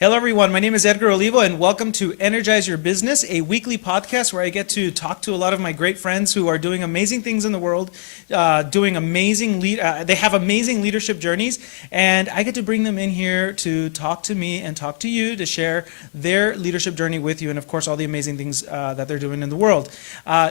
Hello, everyone. My name is Edgar Olivo, and welcome to Energize Your Business, a weekly podcast where I get to talk to a lot of my great friends who are doing amazing things in the world, they have amazing leadership journeys, and I get to bring them in here to talk to me and talk to you to share their leadership journey with you, and of course, all the amazing things that they're doing in the world.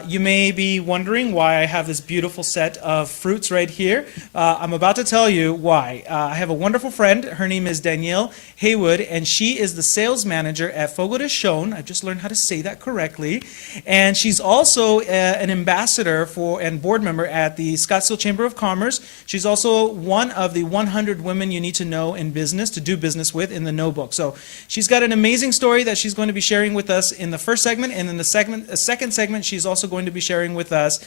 You may be wondering why I have this beautiful set of fruits right here. I'm about to tell you why. I have a wonderful friend. Her name is Danielle Heywood, and she is the sales manager at Fogo de Chão. I just learned how to say that correctly. And she's also an ambassador for and board member at the Scottsdale Chamber of Commerce. She's also one of the 100 women you need to know in business, to do business with, in the No Book. So she's got an amazing story that she's going to be sharing with us in the first segment. And in the second segment, she's also going to be sharing with us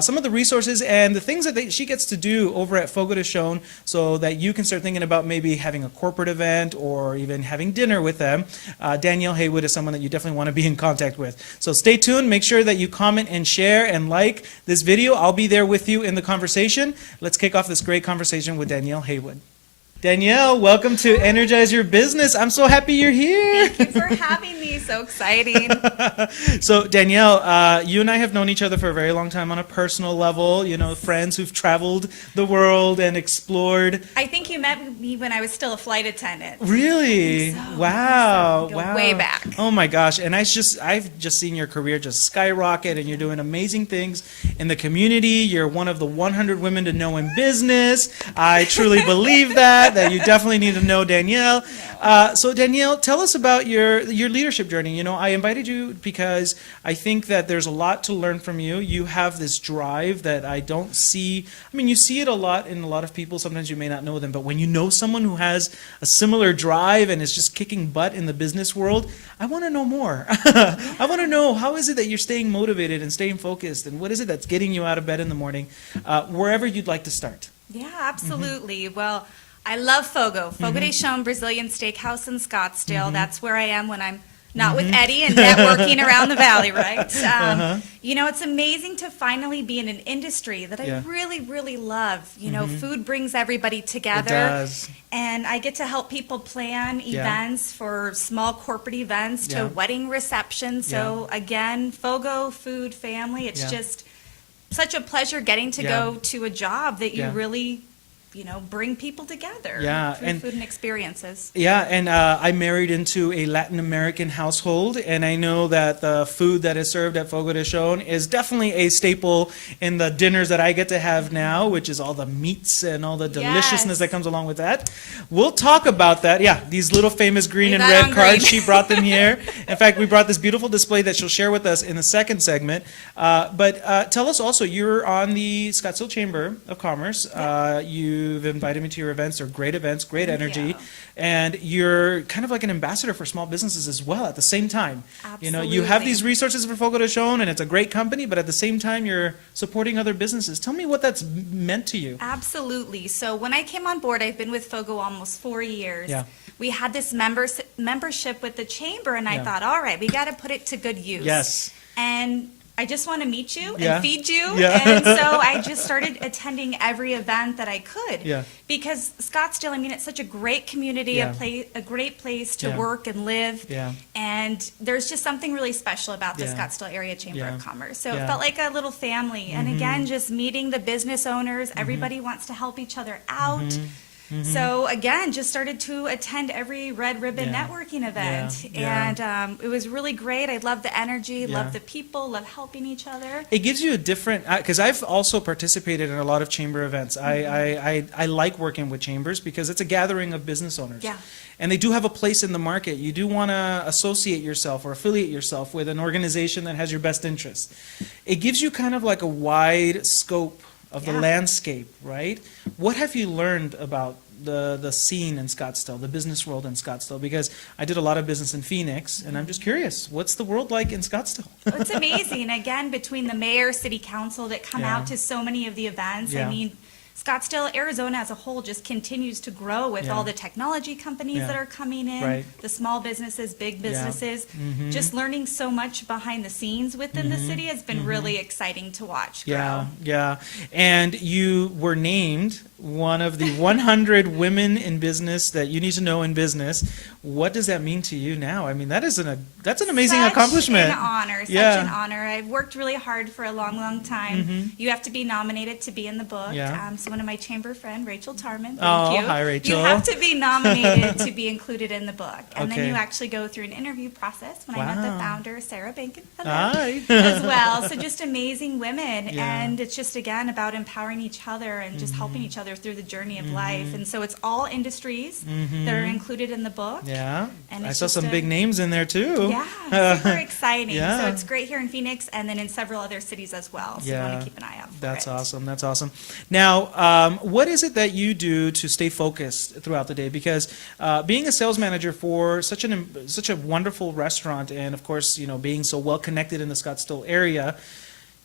some of the resources and the things that she gets to do over at Fogo de Chão so that you can start thinking about maybe having a corporate event or even having dinner with them. Danielle Heywood is someone that you definitely want to be in contact with. So stay tuned. Make sure that you comment and share and like this video. I'll be there with you in the conversation. Let's kick off this great conversation with Danielle Heywood. Danielle, welcome to Energize Your Business. I'm so happy you're here. Thank you for having me. So exciting. So Danielle, you and I have known each other for a very long time on a personal level, you know, friends who've traveled the world and explored. I think you met me when I was still a flight attendant. Really? So. Wow. Go wow. way back. Oh my gosh. And I've just seen your career just skyrocket, and you're doing amazing things in the community. You're one of the 100 women to know in business. I truly believe that you definitely need to know Danielle. So Danielle, tell us about your leadership journey. You know, I invited you because I think that there's a lot to learn from you. You have this drive that I don't see. I mean, you see it a lot in a lot of people. Sometimes you may not know them, but when you know someone who has a similar drive and is just kicking butt in the business world, I want to know more. I want to know, how is it that you're staying motivated and staying focused, and what is it that's getting you out of bed in the morning? Wherever you'd like to start. Yeah, absolutely. Well, I love Fogo de Chão Brazilian Steakhouse in Scottsdale. That's where I am when I'm not with Eddie and networking around the valley, right? You know, it's amazing to finally be in an industry that I really, really love. You know, food brings everybody together. It does. And I get to help people plan events, for small corporate events to wedding receptions. So again, Fogo, food, family, it's just such a pleasure getting to go to a job that you really, you know, bring people together through food and experiences. Yeah, and I married into a Latin American household, and I know that the food that is served at Fogo de Chão is definitely a staple in the dinners that I get to have now, which is all the meats and all the deliciousness that comes along with that. We'll talk about that. Yeah, these little famous green and red cards, she brought them here. In fact, we brought this beautiful display that she'll share with us in the second segment. But tell us also, you're on the Scottsdale Chamber of Commerce. You've invited me to your events. They're great events, great energy, and you're kind of like an ambassador for small businesses as well at the same time. Absolutely. You know, you have these resources for Fogo de Chão, and it's a great company, but at the same time, you're supporting other businesses. Tell me what that's meant to you. Absolutely. So when I came on board, I've been with Fogo almost 4 years. Yeah. We had this membership with the chamber, and I thought, all right, we got to put it to good use. Yes. And I just want to meet you and feed you. Yeah. And so I just started attending every event that I could. Yeah. Because Scottsdale, I mean, it's such a great community, a great place to work and live. Yeah. And there's just something really special about the Scottsdale Area Chamber of Commerce. So it felt like a little family. And again, just meeting the business owners, everybody wants to help each other out. So again, just started to attend every Red Ribbon networking event, and it was really great. I love the energy, love the people, love helping each other. It gives you a different, because I've also participated in a lot of chamber events. I like working with chambers because it's a gathering of business owners. Yeah. And they do have a place in the market. You do want to associate yourself or affiliate yourself with an organization that has your best interests. It gives you kind of like a wide scope of the landscape, right? What have you learned about the scene in Scottsdale, the business world in Scottsdale? Because I did a lot of business in Phoenix, and I'm just curious, what's the world like in Scottsdale? It's amazing. Again, between the mayor, city council that come out to so many of the events, I mean, Scottsdale, Arizona as a whole just continues to grow with all the technology companies that are coming in, the small businesses, big businesses. Just learning so much behind the scenes within the city has been really exciting to watch grow. Yeah. And you were named one of the 100 women in business that you need to know in business. What does that mean to you now? I mean, that's an amazing accomplishment. Such an honor, such an honor. I've worked really hard for a long, long time. You have to be nominated to be in the book. So one of my chamber friend, Rachel Tarman, thank you. Hi, Rachel. You have to be nominated to be included in the book. And then you actually go through an interview process when I met the founder, Sarah Bankin, as well. So just amazing women. And it's just, again, about empowering each other and just helping each other through the journey of life. And so it's all industries that are included in the book. Yeah, and I saw some big names in there too. Yeah, super exciting. So it's great here in Phoenix and then in several other cities as well. So you want to keep an eye out for That's it. awesome. That's awesome. Now, what is it that you do to stay focused throughout the day? Because being a sales manager for such a wonderful restaurant, and of course, you know, being so well connected in the Scottsdale area,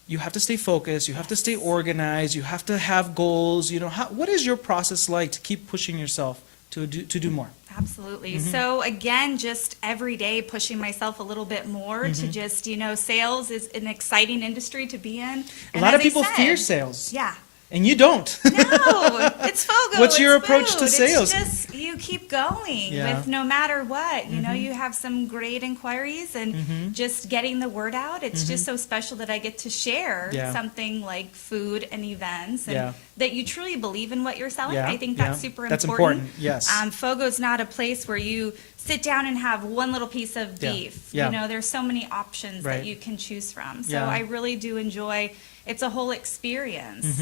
you have to stay focused. You have to stay organized. You have to have goals. You know, what is your process like to keep pushing yourself to do more? Absolutely. So again, just every day pushing myself a little bit more to just, you know, sales is an exciting industry to be in. A lot of people fear sales. Yeah. And you don't. No, it's FOGO. What's your it's approach food. to sales? It's just, you keep going with no matter what. You know, you have some great inquiries and just getting the word out. It's just so special that I get to share something like food and events and that you truly believe in what you're selling. I think that's super important. That's important, yes. FOGO's not a place where you sit down and have one little piece of beef. You know, there's so many options that you can choose from. So I really do enjoy, it's a whole experience.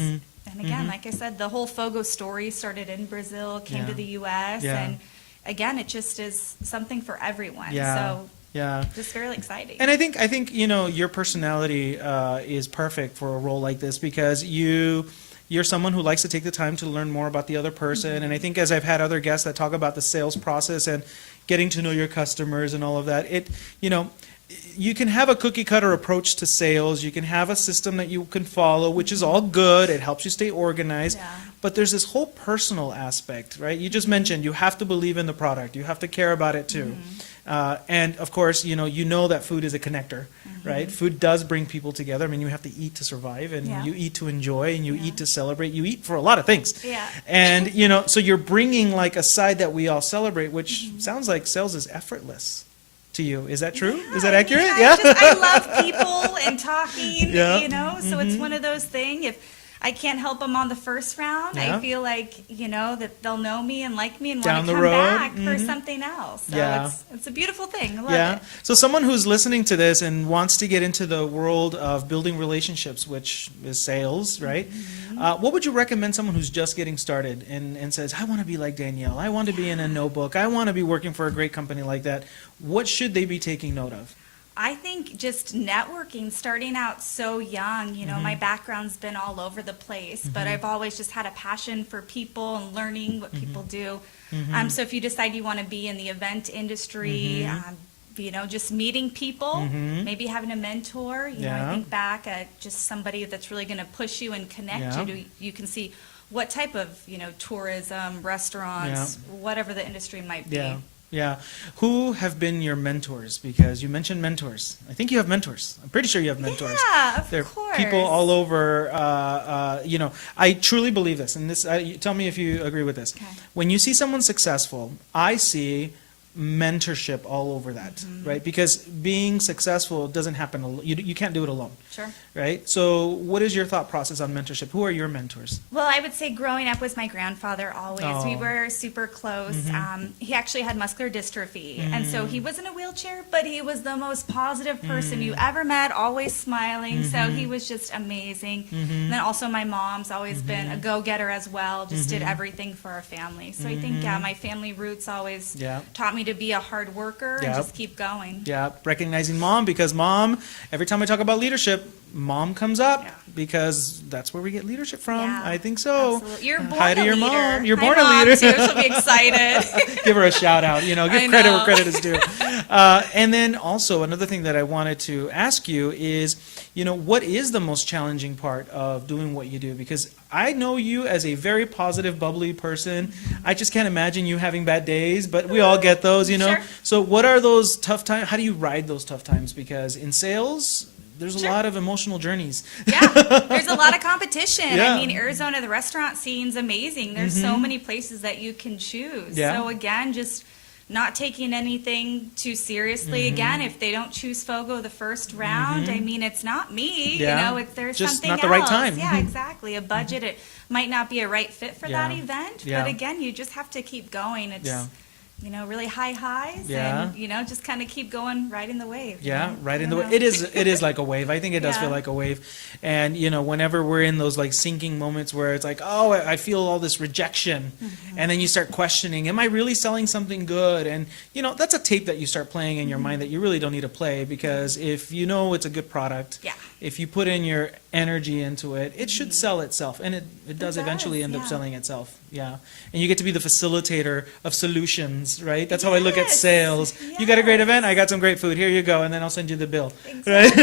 And again, like I said, the whole FOGO story started in Brazil, came to the U.S., and again, it just is something for everyone. So just very exciting. And I think you know, your personality is perfect for a role like this because you're someone who likes to take the time to learn more about the other person. And I think as I've had other guests that talk about the sales process and getting to know your customers and all of that, you know, you can have a cookie cutter approach to sales. You can have a system that you can follow, which is all good. It helps you stay organized. But there's this whole personal aspect, right? You just mentioned you have to believe in the product. You have to care about it too. And of course, you know that food is a connector, right? Food does bring people together. I mean, you have to eat to survive, and you eat to enjoy, and you eat to celebrate. You eat for a lot of things. And, you know, so you're bringing like a side that we all celebrate, which sounds like sales is effortless to you. Is that true? Is that accurate? I love people and talking, you know, so it's one of those things. If I can't help them on the first round, I feel like, you know, that they'll know me and like me and want to come back for something else. So it's a beautiful thing. I love it. So someone who's listening to this and wants to get into the world of building relationships, which is sales, right? What would you recommend someone who's just getting started and says, I want to be like Danielle. I want to be in a notebook. I want to be working for a great company like that. What should they be taking note of? I think just networking, starting out so young, you know, my background's been all over the place, but I've always just had a passion for people and learning what people do. So if you decide you want to be in the event industry, you know, just meeting people, maybe having a mentor, you know, I think back at just somebody that's really going to push you and connect you to, you can see what type of, you know, tourism, restaurants, whatever the industry might be. Who have been your mentors? Because you mentioned mentors. I think you have mentors. I'm pretty sure you have mentors. Of course. People all over, you know, I truly believe this. And this, tell me if you agree with this. When you see someone successful, I see mentorship all over that, right? Because being successful doesn't happen, you can't do it alone. Right? So what is your thought process on mentorship? Who are your mentors? Well, I would say growing up was my grandfather always. We were super close. He actually had muscular dystrophy. And so he was in a wheelchair, but he was the most positive person you ever met, always smiling. So he was just amazing. And then also my mom's always been a go-getter as well, just did everything for our family. So I think my family roots always taught me to be a hard worker and just keep going. Recognizing mom, because mom, every time I talk about leadership, mom comes up because that's where we get leadership from. I think so. Absolutely. You're born Hi to a your leader. mom. You're Hi, born Mom, a leader. Too. She'll be excited. Give her a shout out. You know, give credit where credit is due. And then also another thing that I wanted to ask you is, you know, what is the most challenging part of doing what you do? Because I know you as a very positive, bubbly person. I just can't imagine you having bad days, but we all get those, you know. So what are those tough times? How do you ride those tough times? Because in sales, there's a Sure. lot of emotional journeys. Yeah, there's a lot of competition. Yeah. I mean, Arizona, the restaurant scene's amazing. There's so many places that you can choose. Yeah. So again, just not taking anything too seriously. Again, if they don't choose Fogo the first round, I mean, it's not me. Yeah. You know, there's Just something not else. the right time. Yeah, exactly. A budget, it might not be a right fit for that Yeah. event. Yeah. But again, you just have to keep going. It's, Yeah. you know, really high highs Yeah. and, you know, just kind of keep going right in the wave. you Yeah, know? right I in the don't way. know. It is like a wave. I think it does Yeah. feel like a wave. And, you know, whenever we're in those like sinking moments where it's like, oh, I feel all this rejection. And then you start questioning, am I really selling something good? And, you know, that's a tape that you start playing in your mind that you really don't need to play, because if you know it's a good product, Yeah. if you put in your energy into it, it should sell itself. And it does does, eventually end up yeah. selling itself. Yeah. And you get to be the facilitator of solutions, right? That's how I look at Yes. sales. You got a great Yes. event? I got some great food. Here you go. And then I'll send you the bill. Exactly.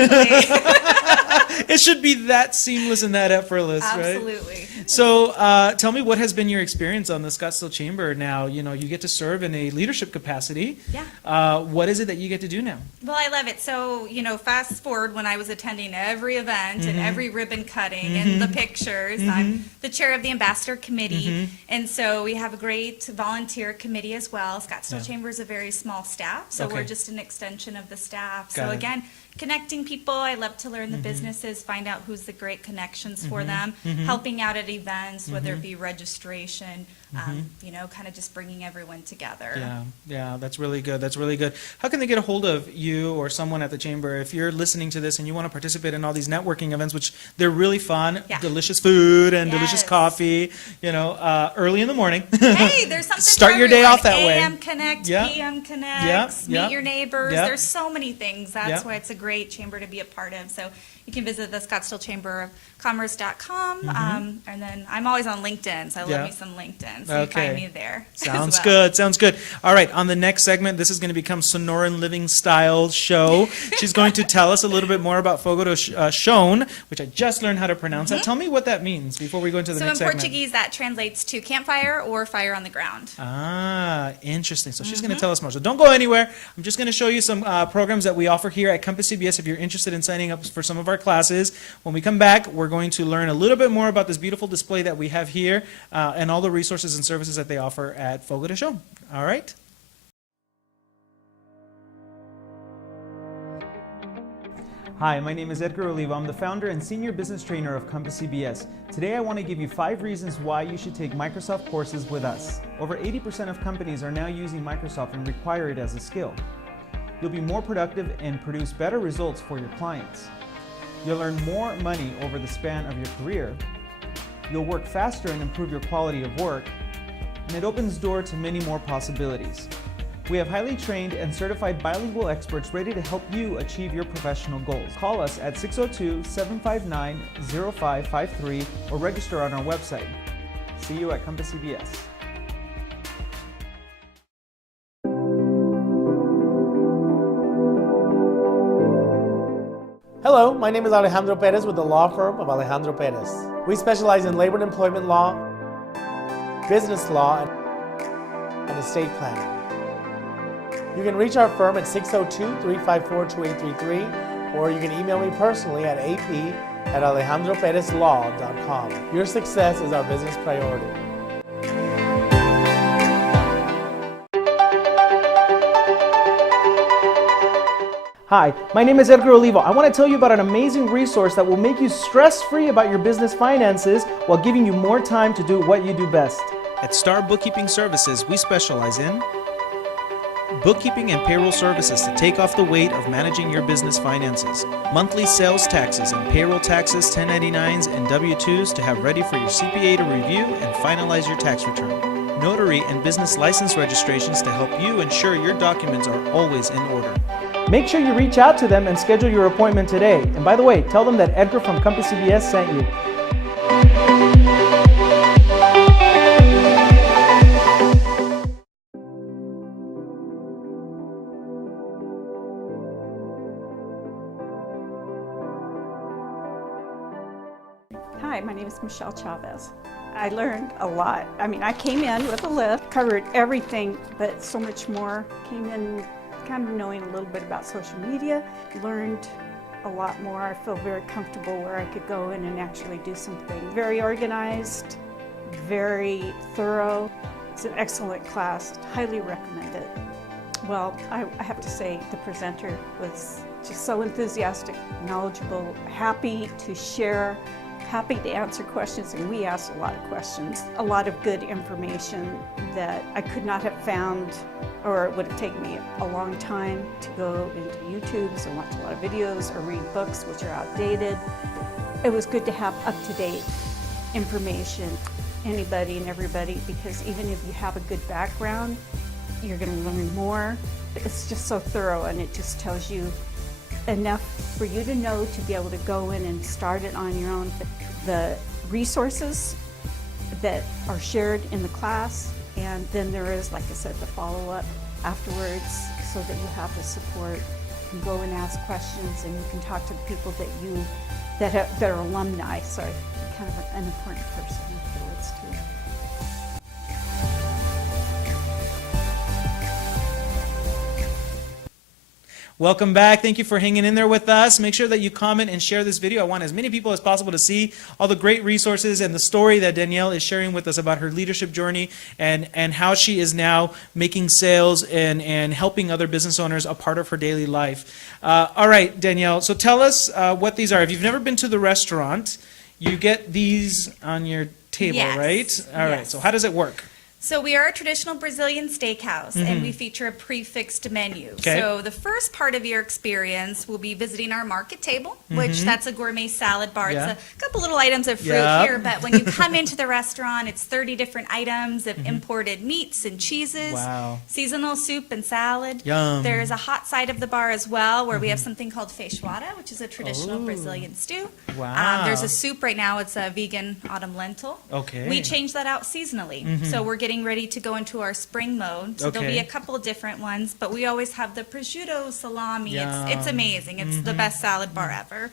It should be that seamless and that effortless, right? Absolutely. So tell me, what has been your experience on the Scottsdale Chamber now? You know, you get to serve in a leadership capacity. Yeah. What is it that you get to do now? Well, I love it. So, you know, fast forward when I was attending every event and every ribbon cutting and the pictures. I'm the chair of the ambassador committee. And so we have a great volunteer committee as well. Scottsdale Yeah. Chamber is a very small staff, so Okay. we're just an extension of the staff. Got So it. again, connecting people. I love to learn the businesses, find out who's the great connections for them, helping out at events, whether it be registration, you know, kind of just bringing everyone together. Yeah, yeah, that's really good. That's really good. How can they get a hold of you or someone at the chamber if you're listening to this and you want to participate in all these networking events, which they're really fun, Yeah. delicious food and delicious Yes. coffee, you know, early in the morning. Hey, there's something Start for your day everyone. off that way. AM Connect, Yeah. PM Connect, Yeah. meet your neighbors. Yeah. There's so many things. That's Yeah. why it's a great chamber to be a part of. So you can visit the Scottsdale Chamber of Commerce.com. And then I'm always on LinkedIn, so I love Yeah. me some LinkedIn. So you Okay. find me there. as Sounds well. good. Sounds good. All right. On the next segment, this is going to become Sonoran Living Style Show. She's going to tell us a little bit more about Fogo de Chão, which I just learned how to pronounce. That. Tell me what that means before we go into the So next in segment. Portuguese, that translates to campfire or fire on the ground. Ah, interesting. So she's going to tell us more. So don't go anywhere. I'm just going to show you some programs that we offer here at Compass CBS if you're interested in signing up for some of our classes. When we come back, we're going to learn a little bit more about this beautiful display that we have here and all the resources and services that they offer at Fogo de Chão. All right? Hi, my name is Edgar Oliva. I'm the founder and senior business trainer of Compass CBS. Today I want to give you 5 reasons why you should take Microsoft courses with us. Over 80% of companies are now using Microsoft and require it as a skill. You'll be more productive and produce better results for your clients. You'll earn more money over the span of your career. You'll work faster and improve your quality of work. And it opens door to many more possibilities. We have highly trained and certified bilingual experts ready to help you achieve your professional goals. Call us at 602-759-0553 or register on our website. See you at Compass CBS. Hello, my name is Alejandro Perez with the law firm of Alejandro Perez. We specialize in labor and employment law, business law, and estate planning. You can reach our firm at 602-354-2833, or you can email me personally at ap@alejandroperezlaw.com. Your success is our business priority. Hi, my name is Edgar Oliva. I want to tell you about an amazing resource that will make you stress-free about your business finances while giving you more time to do what you do best. At Star Bookkeeping Services, we specialize in bookkeeping and payroll services to take off the weight of managing your business finances, monthly sales taxes and payroll taxes, 1099s and W-2s to have ready for your CPA to review and finalize your tax return, notary and business license registrations to help you ensure your documents are always in order. Make sure you reach out to them and schedule your appointment today. And by the way, tell them that Edgar from Compass CBS sent you. Hi, my name is Michelle Chavez. I learned a lot. I mean, I came in with a list, covered everything, but so much more. Came in kind of knowing a little bit about social media, learned a lot more. I feel very comfortable where I could go in and actually do something. Very organized, very thorough. It's an excellent class. Highly recommend it. Well, I have to say the presenter was just so enthusiastic, knowledgeable, happy to share, happy to answer questions, and we asked a lot of questions. A lot of good information that I could not have found, or it would have taken me a long time to go into YouTubes and watch a lot of videos or read books which are outdated. It was good to have up-to-date information, anybody and everybody, because even if you have a good background, you're going to learn more. It's just so thorough, and it just tells you enough for you to know to be able to go in and start it on your own. The resources that are shared in the class, and then there is, like I said, the follow-up afterwards, so that you have the support. You can go and ask questions, and you can talk to the people that are alumni. So you're kind of an important person afterwards too. Welcome back. Thank you for hanging in there with us. Make sure that you comment and share this video. I want as many people as possible to see all the great resources and the story that Danielle is sharing with us about her leadership journey and how she is now making sales and helping other business owners a part of her daily life. All right, Danielle, so tell us what these are. If you've never been to the restaurant, you get these on your table, Yes. right? All right, Yes. so how does it work? So we are a traditional Brazilian steakhouse, and we feature a prefixed menu. Okay. So the first part of your experience will be visiting our market table, which that's a gourmet salad bar. Yeah. It's a couple little items of fruit Yep. here, but when you come into the restaurant, it's 30 different items of imported meats and cheeses, Wow. seasonal soup and salad. Yum. There's a hot side of the bar as well, where we have something called feijoada, which is a traditional Oh. Brazilian stew. Wow. There's a soup right now. It's a vegan autumn lentil. Okay. We change that out seasonally. So we're getting ready to go into our spring mode. So there'll be Okay. a couple of different ones, but we always have the prosciutto salami. Yum. It's amazing. It's the best salad bar ever.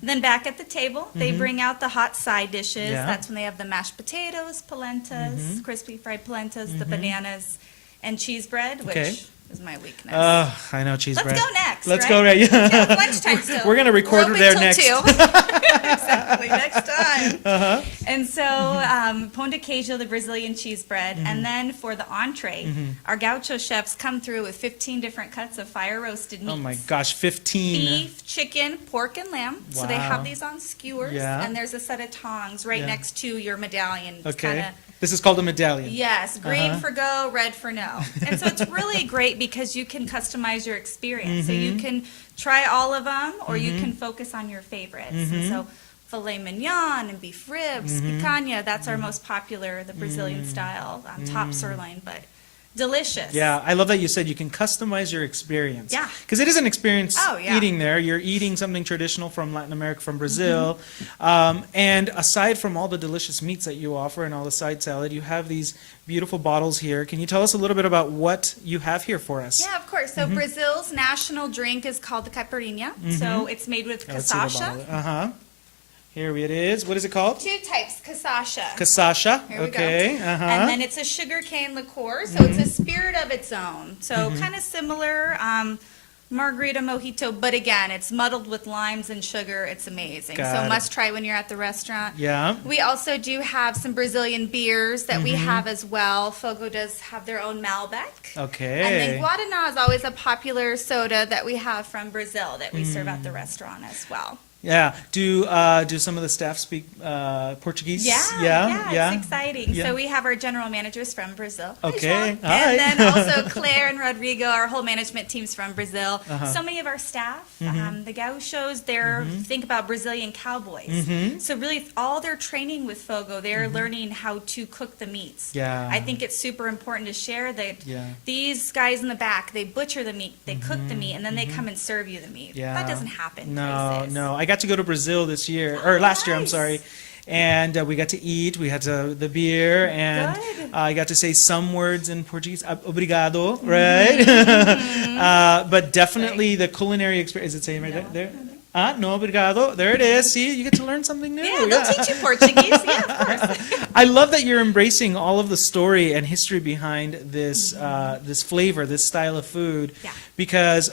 Then back at the table, they bring out the hot side dishes. Yeah. That's when they have the mashed potatoes, polentas, crispy fried polentas, the bananas, and cheese bread, which Okay. is my weakness. I know cheese bread. Let's go next. Let's right? go right. Yeah, it's lunchtime still. We're gonna record open there till next. 2. Exactly, next time. And so, pão de queijo, the Brazilian cheese bread, and then for the entree, our gaucho chefs come through with 15 different cuts of fire roasted meats. Oh my gosh, 15. Beef, chicken, pork, and lamb. So they Wow. have these on skewers, Yeah. and there's a set of tongs right Yeah. next to your medallion. It's Okay. kinda- This is called a medallion. Yes, green for go, red for no. And so it's really great because you can customize your experience. So you can try all of them, or you can focus on your favorites. And so filet mignon and beef ribs, picanha, that's our most popular, the Brazilian style, top sirloin, but delicious. Yeah, I love that you said you can customize your experience. Yeah. Because it is an experience Oh, yeah. eating there. You're eating something traditional from Latin America, from Brazil. And aside from all the delicious meats that you offer and all the side salad, you have these beautiful bottles here. Can you tell us a little bit about what you have here for us? Yeah, of course. So Brazil's national drink is called the caipirinha. So it's made with Let's see the cachaça. bottle. Uh-huh. Here it is. What is it called? Two types, cachaça. Cachaça. Here we go. Okay. Uh-huh. And then it's a sugarcane liqueur, so it's a spirit of its own. So kind of similar, margarita mojito, but again, it's muddled with limes and sugar. It's amazing. Got So it. must try when you're at the restaurant. Yeah. We also do have some Brazilian beers that we have as well. Fogo does have their own Malbec. Okay. And then Guaraná is always a popular soda that we have from Brazil that we serve at the restaurant as well. Yeah. Do some of the staff speak Portuguese? Yeah, it's exciting. Yeah. So we have our general managers from Brazil. Hi, Okay, João. hi. And then also Claire and Rodrigo, our whole management team's from Brazil. So many of our staff, the gauchos, think about Brazilian cowboys. So really all their training with Fogo, they're learning how to cook the meats. Yeah. I think it's super important to share that Yeah. these guys in the back, they butcher the meat, they cook the meat, and then they come and serve you the meat. Yeah. That doesn't happen No, places. no. I got to go to Brazil this year, or last year, I'm nice. sorry. And we got to eat. We had the beer, and Good. I got to say some words in Portuguese. Obrigado, right? But definitely the culinary experience. Is it saying right there? No obrigado. There it is. See, you get to learn something new. Yeah, they'll teach you Portuguese. Yeah, of course. I love that you're embracing all of the story and history behind this this flavor, this style of food. Yeah. Because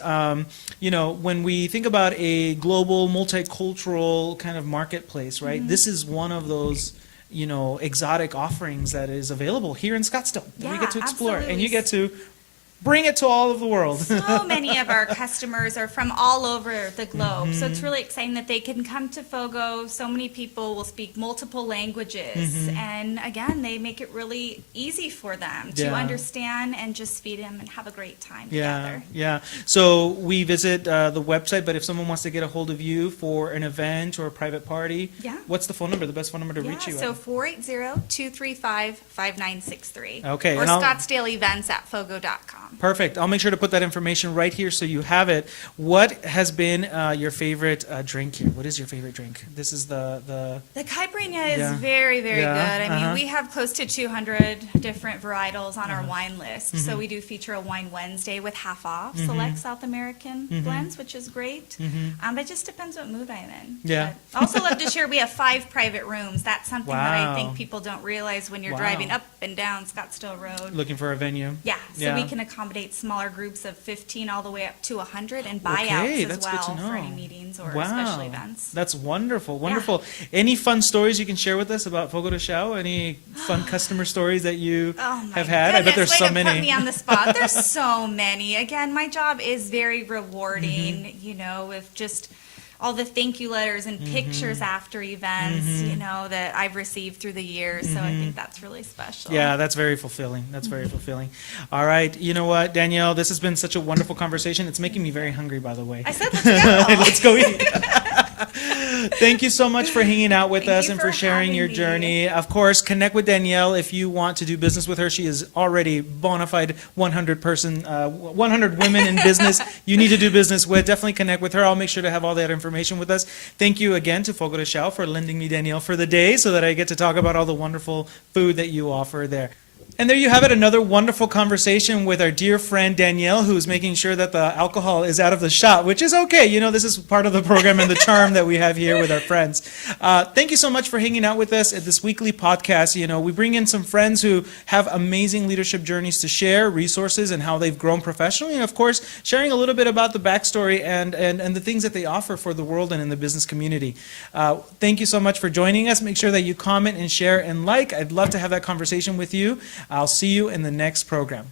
you know, when we think about a global, multicultural kind of marketplace, right? This is one of those, you know, exotic offerings that is available here in Scottsdale. And we Yeah, get to explore, and absolutely. you get to bring it to all of the world. So many of our customers are from all over the globe, so it's really exciting that they can come to Fogo. So many people will speak multiple languages, and again, they make it really easy for them to Yeah. understand and just feed them and have a great time Yeah, together. yeah. So we visit the website, but if someone wants to get a hold of you for an event or a private party, Yeah. what's the phone number, the best phone number to reach you So at? 480-235-5963. Okay, Or and I'll- ScottsdaleEvents@fogo.com. Perfect. I'll make sure to put that information right here so you have it. What has been your favorite drink here? What is your favorite drink? This is the The caipirinha is Yeah. very, very Yeah, good. I mean, uh-huh. we have close to 200 different varietals on our wine list. So we do feature a Wine Wednesday with half off select South American blends, which is great. It just depends what mood I'm in. Yeah. But I also love to share we have 5 private rooms. That's something that I Wow. think people don't realize when you're Wow. driving up and down Scottsdale Road. looking for a venue. Yeah, so Yeah. we can accommodate smaller groups of 15 all the way up to 100 and buyouts Okay, as that's good to well for any know. meetings or Wow. special events. That's wonderful, wonderful. Any fun stories you can share with us about Fogo de Chão? Any fun customer stories that you Oh my have had? I bet goodness, there's way so to Put many. me on the spot. There's so many. Again, my job is very rewarding. Mm-hmm. You know, with just all the thank you letters and pictures after events. You know that I've received through the years. So I think that's really special. Yeah, that's very fulfilling. That's very fulfilling. All right. You know what, Danielle, this has been such a wonderful conversation. It's making me very hungry, by the way. I said let's go. Let's go eat. Thank you so much for hanging out with Thank us you and for for sharing having your me. journey. Of course, connect with Danielle if you want to do business with her. She is already bona fide 100 women in business you need to do business with. Definitely connect with her. I'll make sure to have all that information with us. Thank you again to Fogo de Chão for lending me Danielle for the day so that I get to talk about all the wonderful food that you offer there. And there you have it, another wonderful conversation with our dear friend Danielle, who's making sure that the alcohol is out of the shot, which is okay. You know, this is part of the program and the charm that we have here with our friends. Thank you so much for hanging out with us at this weekly podcast. You know, we bring in some friends who have amazing leadership journeys to share, resources, and how they've grown professionally. And of course, sharing a little bit about the backstory and the things that they offer for the world and in the business community. Thank you so much for joining us. Make sure that you comment and share and like. I'd love to have that conversation with you. I'll see you in the next program.